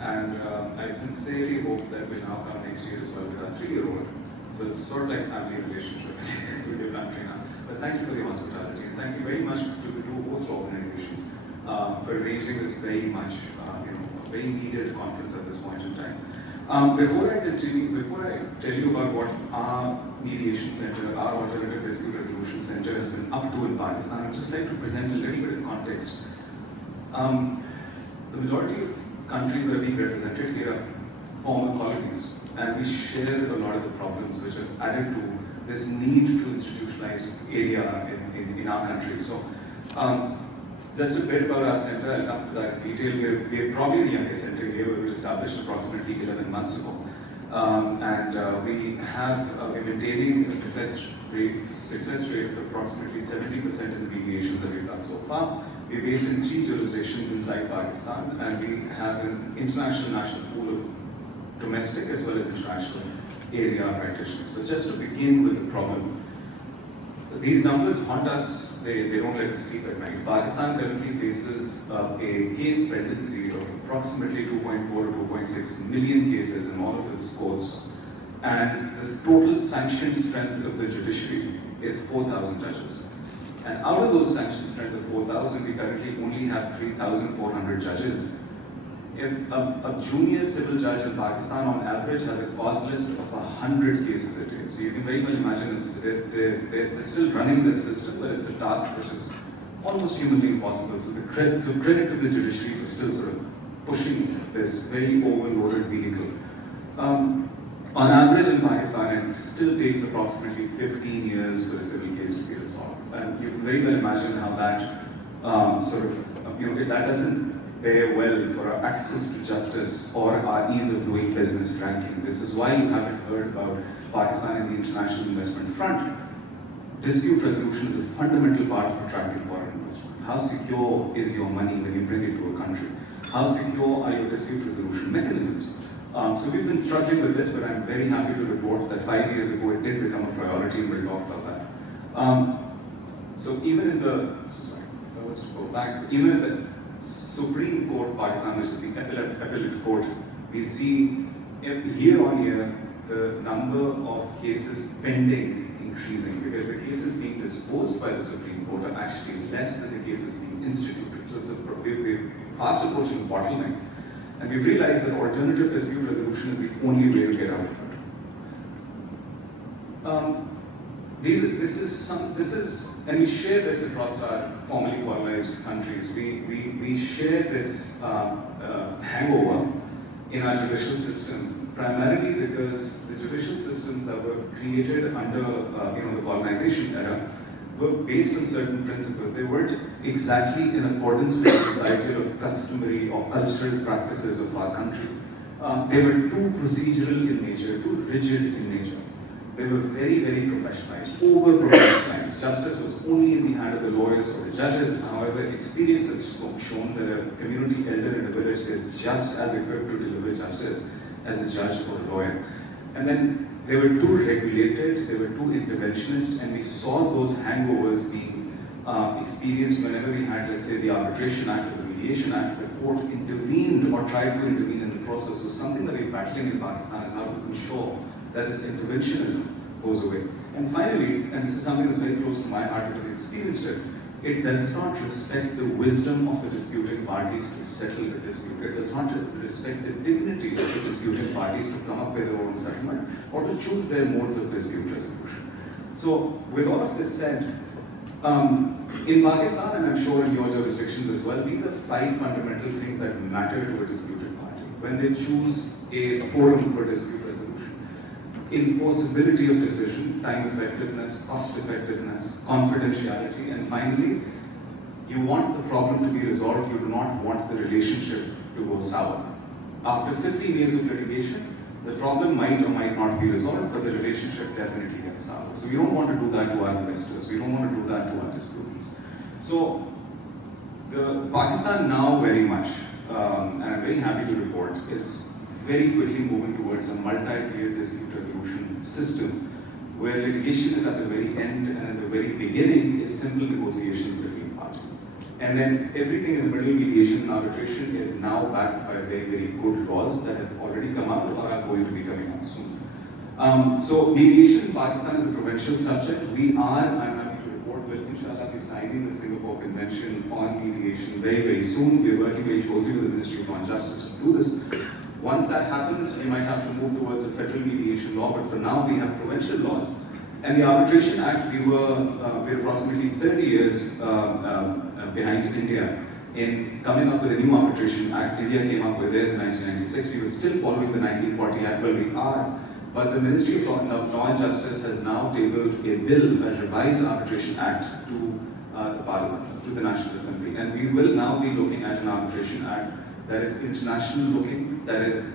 And I sincerely hope that we'll now come next year as well with our 3-year-old. So it's sort of like family relationship with your country now. But thank you for the hospitality, and thank you very much to the two host organizations for arranging this very much, very needed conference at this point in time. Before I tell you about what our mediation center, our alternative dispute resolution center has been up to in Pakistan, I'd just like to present a little bit of context. The majority of countries that are being represented here are former colonies, and we share a lot of the problems which have added to this need to institutionalize ADR in our country. So, just a bit about our center, I'll come to that in detail. We're probably the youngest center here. We were established approximately 11 months ago. We're maintaining a success rate of approximately 70% in the mediations that we've done so far. We're based in 3 jurisdictions inside Pakistan, and we have an international national pool of domestic as well as international ADR practitioners. But just to begin with the problem, these numbers haunt us. They don't let us sleep at night. Pakistan currently faces a case pendency of approximately 2.4 to 2.6 million cases in all of its courts, and the total sanctioned strength of the judiciary is 4,000 judges. And out of those sanctioned strength of 4,000, we currently only have 3,400 judges. If a junior civil judge in Pakistan on average has a cause list of 100 cases a day. So you can very well imagine they're still running this system, but it's a task which is almost humanly impossible. So credit to the judiciary for still sort of pushing this very overloaded vehicle. On average in Pakistan, it still takes approximately 15 years for a civil case to be resolved. And you can very well imagine how that if that doesn't bear well for our access to justice or our ease of doing business ranking. This is why you haven't heard about Pakistan in the international investment front. Dispute resolution is a fundamental part of attracting foreign investment. How secure is your money when you bring it to a country? How secure are your dispute resolution mechanisms? So we've been struggling with this, but I'm very happy to report that 5 years ago it did become a priority, and we'll talk about that. So even in the, if I was to go back, even in the Supreme Court of Pakistan, which is the appellate court, we see year on year the number of cases pending increasing, because the cases being disposed by the Supreme Court are actually less than the cases being instituted. So we're fast approaching bottleneck, and we've realized that alternative dispute resolution is the only way to get out of it. And we share this across our formerly colonized countries. We share this hangover in our judicial system, primarily because the judicial systems that were created under the colonization era were based on certain principles. They weren't exactly in accordance with the societal, customary, or cultural practices of our countries. They were too procedural in nature, too rigid in nature. They were very, very professionalized, over-professionalized. Justice was only in the hand of the lawyers or the judges. However, experience has shown that a community elder in a village is just as equipped to deliver justice as a judge or a lawyer. And then they were too regulated, they were too interventionist, and we saw those hangovers being experienced whenever we had, let's say, the Arbitration Act or the Mediation Act. The court intervened or tried to intervene in the process. So something that we're battling in Pakistan is how to ensure that this interventionism goes away. And finally, and this is something that's very close to my heart because I experienced it, it does not respect the wisdom of the disputing parties to settle the dispute. It does not respect the dignity of the disputing parties to come up with their own settlement or to choose their modes of dispute resolution. So, with all of this said, in Pakistan, and I'm sure in your jurisdictions as well, these are 5 fundamental things that matter to a disputed party when they choose a forum for dispute resolution. Enforceability of decision, time effectiveness, cost effectiveness, confidentiality, and finally, you want the problem to be resolved, you do not want the relationship to go sour. After 15 years of litigation, the problem might or might not be resolved, but the relationship definitely gets sour. So we don't want to do that to our investors, we don't want to do that to our disputants. So, the Pakistan now very much, and I'm very happy to report, is very quickly moving towards a multi-tiered dispute resolution system where litigation is at the very end and at the very beginning is simple negotiations between parties. And then everything in the middle, mediation and arbitration, is now backed by very, very good laws that have already come out or are going to be coming out soon. So mediation in Pakistan is a provincial subject. I'm happy to report, will inshallah be signing the Singapore Convention on mediation very, very soon. We're working very closely with the Ministry of Foreign Justice to do this. Once that happens, we might have to move towards a federal mediation law, but for now we have provincial laws. And the Arbitration Act, we're approximately 30 years behind India in coming up with a new Arbitration Act. India came up with theirs in 1996. We were still following the 1940 Act. Well, we are. But the Ministry of Law and Justice has now tabled a bill, a revised Arbitration Act, to the Parliament, to the National Assembly. And we will now be looking at an Arbitration Act that is international looking, that is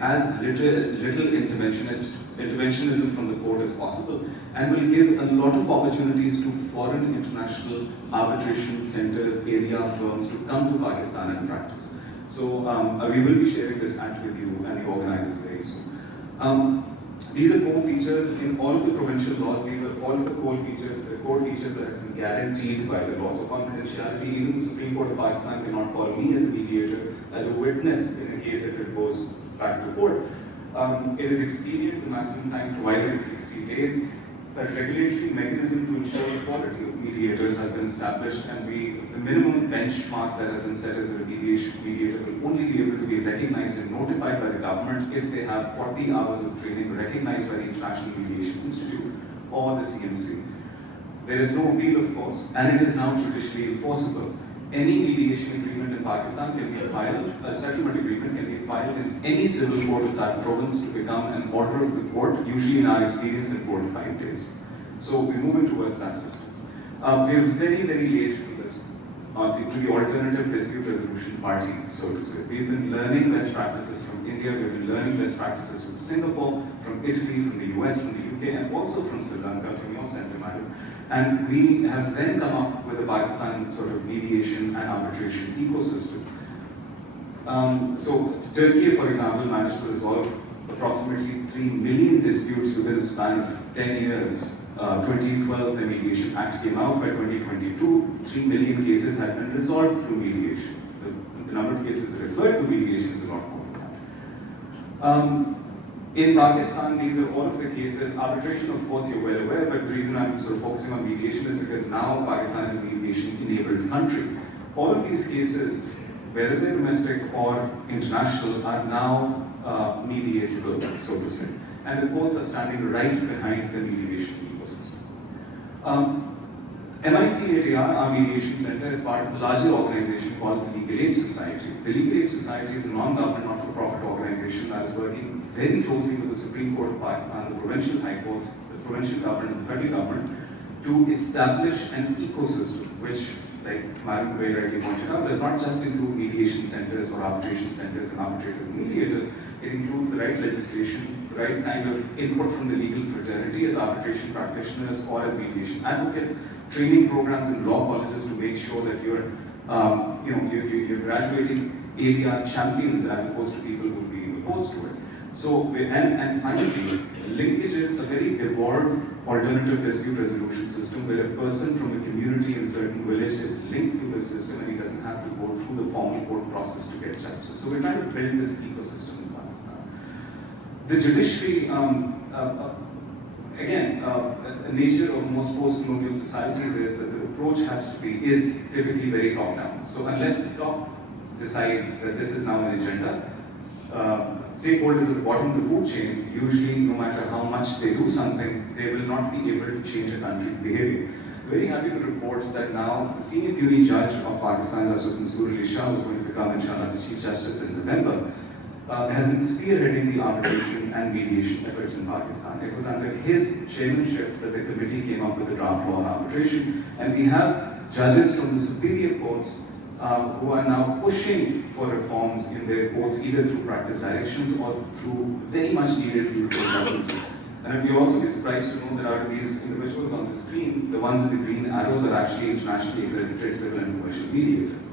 as little interventionism from the court as possible, and will give a lot of opportunities to foreign international arbitration centers, ADR firms to come to Pakistan and practice. So we will be sharing this act with you and the organizers very soon. These are core features in all of the provincial laws. These are all of the core features that have been guaranteed by the law. So confidentiality, even the Supreme Court of Pakistan cannot call me as a mediator, as a witness in a case if it goes back to court. It is expedient, the maximum time provided is 60 days. A regulatory mechanism to ensure the quality of mediators has been established, and the minimum benchmark that has been set is that a mediator will only be able to be recognized and notified by the government if they have 40 hours of training recognized by the International Mediation Institute or the CMC. There is no appeal, of course, and it is now judicially enforceable. Any mediation agreement in Pakistan can be filed, a settlement agreement can be filed in any civil court of that province to become an order of the court, usually in our experience in 4 to 5 days. So we're moving towards that system. We're very, very late to this, to the alternative dispute resolution party, so to say. We've been learning best practices from India, we've been learning best practices from Singapore, from Italy, from the US, from the UK, and also from Sri Lanka, from your center, madam. And we have then come up with a Pakistan sort of mediation and arbitration ecosystem. So Turkey, for example, managed to resolve approximately 3 million disputes within a span of 10 years. 2012, the Mediation Act came out. By 2022, 3 million cases had been resolved through mediation. The number of cases referred to mediation is a lot more than that. In Pakistan, these are all of the cases. Arbitration, of course, you're well aware, but the reason I'm sort of focusing on mediation is because now Pakistan is a mediation-enabled country. All of these cases, whether they're domestic or international, are now mediatable, so to say. And the courts are standing right behind the mediation ecosystem. MICADR, our mediation center, is part of a larger organization called the Legal Aid Society. The Legal Aid Society is a non-government, not-for-profit organization that is working very closely with the Supreme Court of Pakistan, the provincial high courts, the provincial government, and the federal government to establish an ecosystem which, like Madam very rightly pointed out, does not just include mediation centers or arbitration centers and arbitrators and mediators. It includes the right legislation, the right kind of input from the legal fraternity as arbitration practitioners or as mediation advocates, training programs in law colleges to make sure that you're graduating ADR champions as opposed to people who will be opposed to it. So, and finally, linkages, a very evolved alternative dispute resolution system where a person from a community in a certain village is linked to the system and he doesn't have to go through the formal court process to get justice. So we're trying to build this ecosystem in Pakistan. The judiciary, again, the nature of most post-colonial societies is that the approach is typically very top-down. So unless the top decides that this is now an agenda, stakeholders at the bottom of the food chain, usually no matter how much they do something, they will not be able to change a country's behavior. Very happy to report that now the senior puny judge of Pakistan, Justice Shahzar Ilahi, who is going to become, inshallah, the Chief Justice in November, has been spearheading the arbitration and mediation efforts in Pakistan. It was under his chairmanship that the committee came up with the draft law on arbitration, and we have judges from the superior courts who are now pushing for reforms in their courts, either through practice directions or through very much needed beautiful judgments. And you'll also be surprised to know that out of these individuals on the screen, the ones with the green arrows are actually internationally accredited civil and commercial mediators.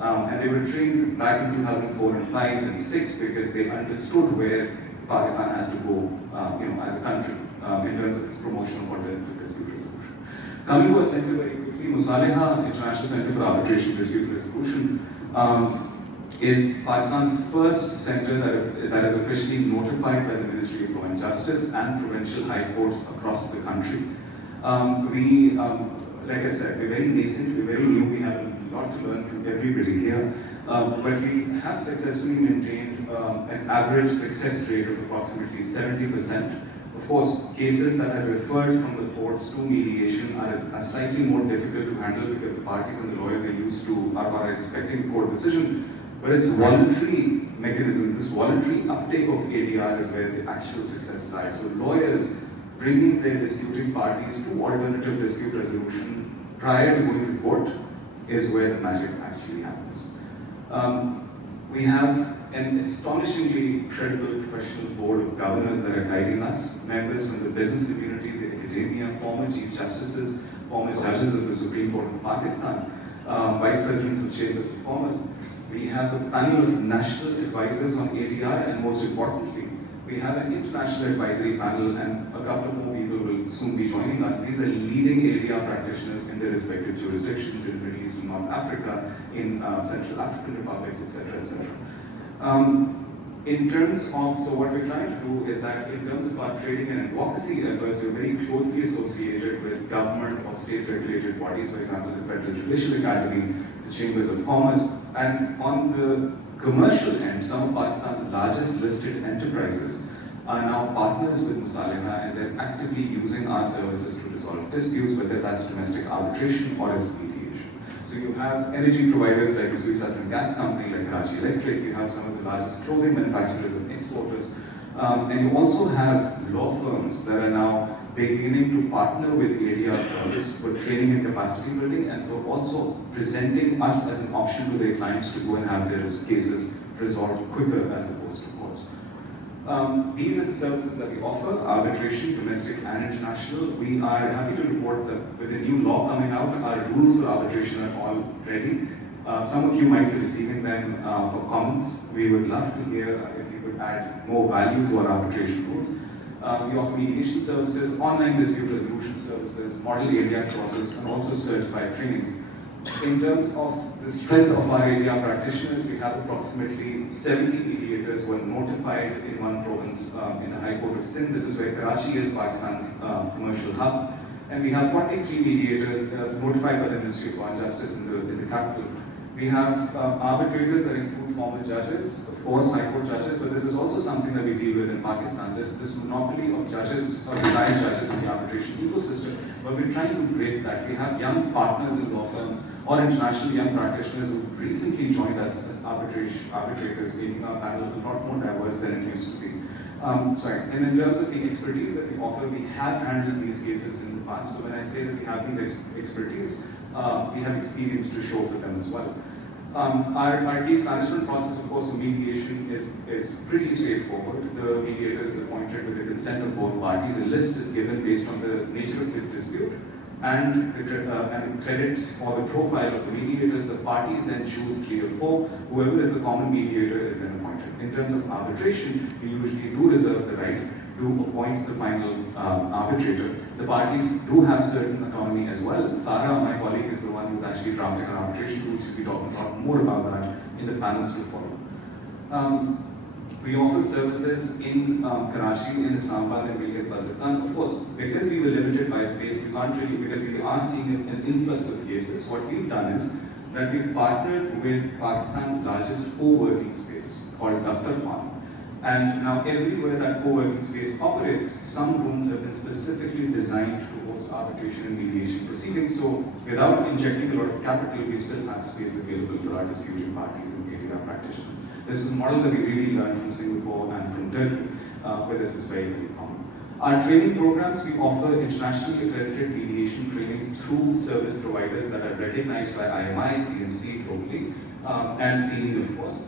And they were trained back in 2004 and 5 and 6 because they understood where Pakistan has to go, as a country in terms of its promotion of alternative dispute resolution. Coming to a center very quickly, the Musaleha International Center for Arbitration Dispute Resolution is Pakistan's first center that is officially notified by the Ministry of Law and Justice and provincial high courts across the country. Like I said, we're very nascent, we're very new, we have a lot to learn from everybody here, but we have successfully maintained an average success rate of approximately 70%. Of course, cases that are referred from the courts to mediation are slightly more difficult to handle because the parties and the lawyers are used to, are expecting court decision. But it's voluntary mechanism, this voluntary uptake of ADR is where the actual success lies. So lawyers bringing their disputing parties to alternative dispute resolution prior to going to court is where the magic actually happens. We have an astonishingly credible professional board of governors that are guiding us, members from the business community, the academia, former chief justices, former judges of the Supreme Court of Pakistan, vice presidents of chambers of commerce. We have a panel of national advisors on ADR, and most importantly, we have an international advisory panel, and a couple of more people will soon be joining us. These are leading ADR practitioners in their respective jurisdictions in Middle East and North Africa, in Central African republics, etc., etc. In terms of, so what we're trying to do is that in terms of our trading and advocacy efforts, we're very closely associated with government or state regulated bodies, for example, the Federal Judicial Academy, the Chambers of Commerce, and on the commercial end, some of Pakistan's largest listed enterprises are now partners with Musaleha, and they're actively using our services to resolve disputes, whether that's domestic arbitration or as mediation. So you have energy providers like the Swiss Southern Gas Company, like Karachi Electric, you have some of the largest clothing manufacturers and exporters, and you also have law firms that are now beginning to partner with ADR firms for training and capacity building, and for also presenting us as an option to their clients to go and have their cases resolved quicker as opposed to courts. These are the services that we offer: arbitration, domestic and international. We are happy to report that with the new law coming out, our rules for arbitration are all ready. Some of you might be receiving them for comments. We would love to hear if you could add more value to our arbitration rules. We offer mediation services, online dispute resolution services, model ADR clauses, and also certified trainings. In terms of the strength of our ADR practitioners, we have approximately 70 mediators who are notified in one province in the High Court of Sindh. This is where Karachi is, Pakistan's commercial hub. And we have 43 mediators notified by the Ministry of Law and Justice in the capital. We have arbitrators that include former judges, of course, High Court judges, but this is also something that we deal with in Pakistan, this monopoly of judges, or retired judges in the arbitration ecosystem, but we're trying to break that. We have young partners in law firms, or international young practitioners who recently joined us as arbitrators, making our panel a lot more diverse than it used to be. And in terms of the expertise that we offer, we have handled these cases in the past, so when I say that we have these expertise, we have experience to show for them as well. Our case management process, of course, for mediation is pretty straightforward. The mediator is appointed with the consent of both parties. A list is given based on the nature of the dispute and the credits or the profile of the mediators. The parties then choose 3 or 4. Whoever is the common mediator is then appointed. In terms of arbitration, we usually do reserve the right to appoint the final arbitrator. The parties do have certain autonomy as well. Sarah, my colleague, is the one who's actually drafting our arbitration rules. We'll be talking a lot more about that in the panels to follow. We offer services in Karachi, in Islamabad, and Pakistan. Of course, because we were limited by space, we can't really, because we are seeing an influx of cases, what we've done is that we've partnered with Pakistan's largest co-working space called Daftar Khan. And now everywhere that co-working space operates, some rooms have been specifically designed to host arbitration and mediation proceedings. So without injecting a lot of capital, we still have space available for our disputing parties and ADR practitioners. This is a model that we really learned from Singapore and from Turkey, where this is very, very common. Our training programs, we offer internationally accredited mediation trainings through service providers that are recognized by IMI, CMC globally, and CME, of course.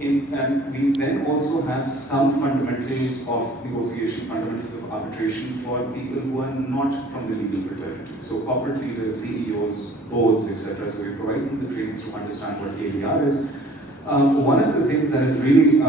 And we then also have some fundamentals of negotiation, fundamentals of arbitration for people who are not from the legal fraternity. So corporate leaders, CEOs, boards, etc. So we provide them the trainings to understand what ADR is. One of the things that has really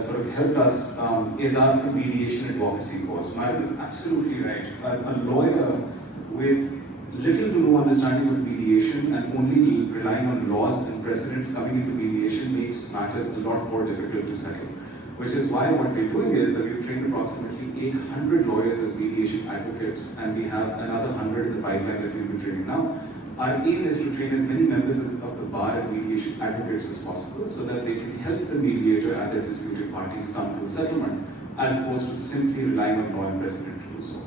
sort of helped us is our mediation advocacy course. Myron is absolutely right. A lawyer with little to no understanding of mediation and only relying on laws and precedents coming into mediation makes matters a lot more difficult to settle. Which is why what we're doing is that we've trained approximately 800 lawyers as mediation advocates, and we have another 100 in the pipeline that we'll be training now. Our aim is to train as many members of the bar as mediation advocates as possible so that they can help the mediator and their disputed parties come to a settlement, as opposed to simply relying on law and precedent to do so.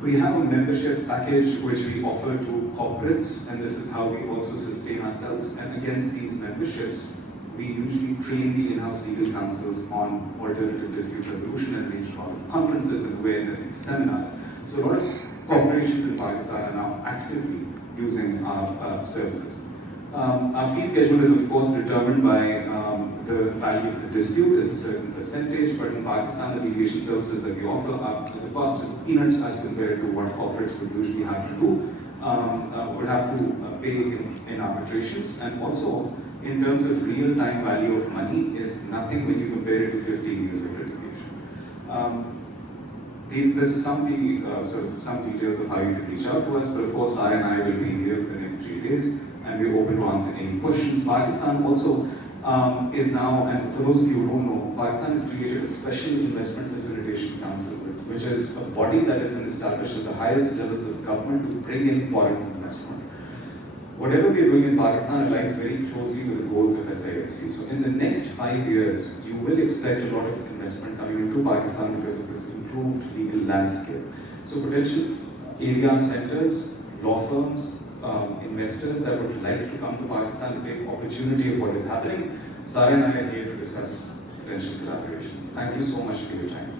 We have a membership package which we offer to corporates, and this is how we also sustain ourselves. And against these memberships, we usually train the in-house legal counsels on alternative dispute resolution and arrange a lot of conferences and awareness and seminars. So a lot of corporations in Pakistan are now actively using our services. Our fee schedule is of course determined by the value of the dispute. It's a certain percentage, but in Pakistan the mediation services that we offer, the cost is peanuts as compared to what corporates would usually have to do, would have to pay in arbitrations, and also in terms of real-time value of money is nothing when you compare it to 15 years of litigation. This is some details of how you can reach out to us, but of course Sai and I will be here for the next 3 days, and we're open to answer any questions. Pakistan also is now, and for those of you who don't know, Pakistan has created a special investment facilitation council, which is a body that has been established at the highest levels of government to bring in foreign investment. Whatever we are doing in Pakistan aligns very closely with the goals of SIFC. So in the next 5 years, you will expect a lot of investment coming into Pakistan because of this improved legal landscape. So potential ADR centers, law firms, investors that would like to come to Pakistan to take opportunity of what is happening, Sara and I are here to discuss potential collaborations. Thank you so much for your time.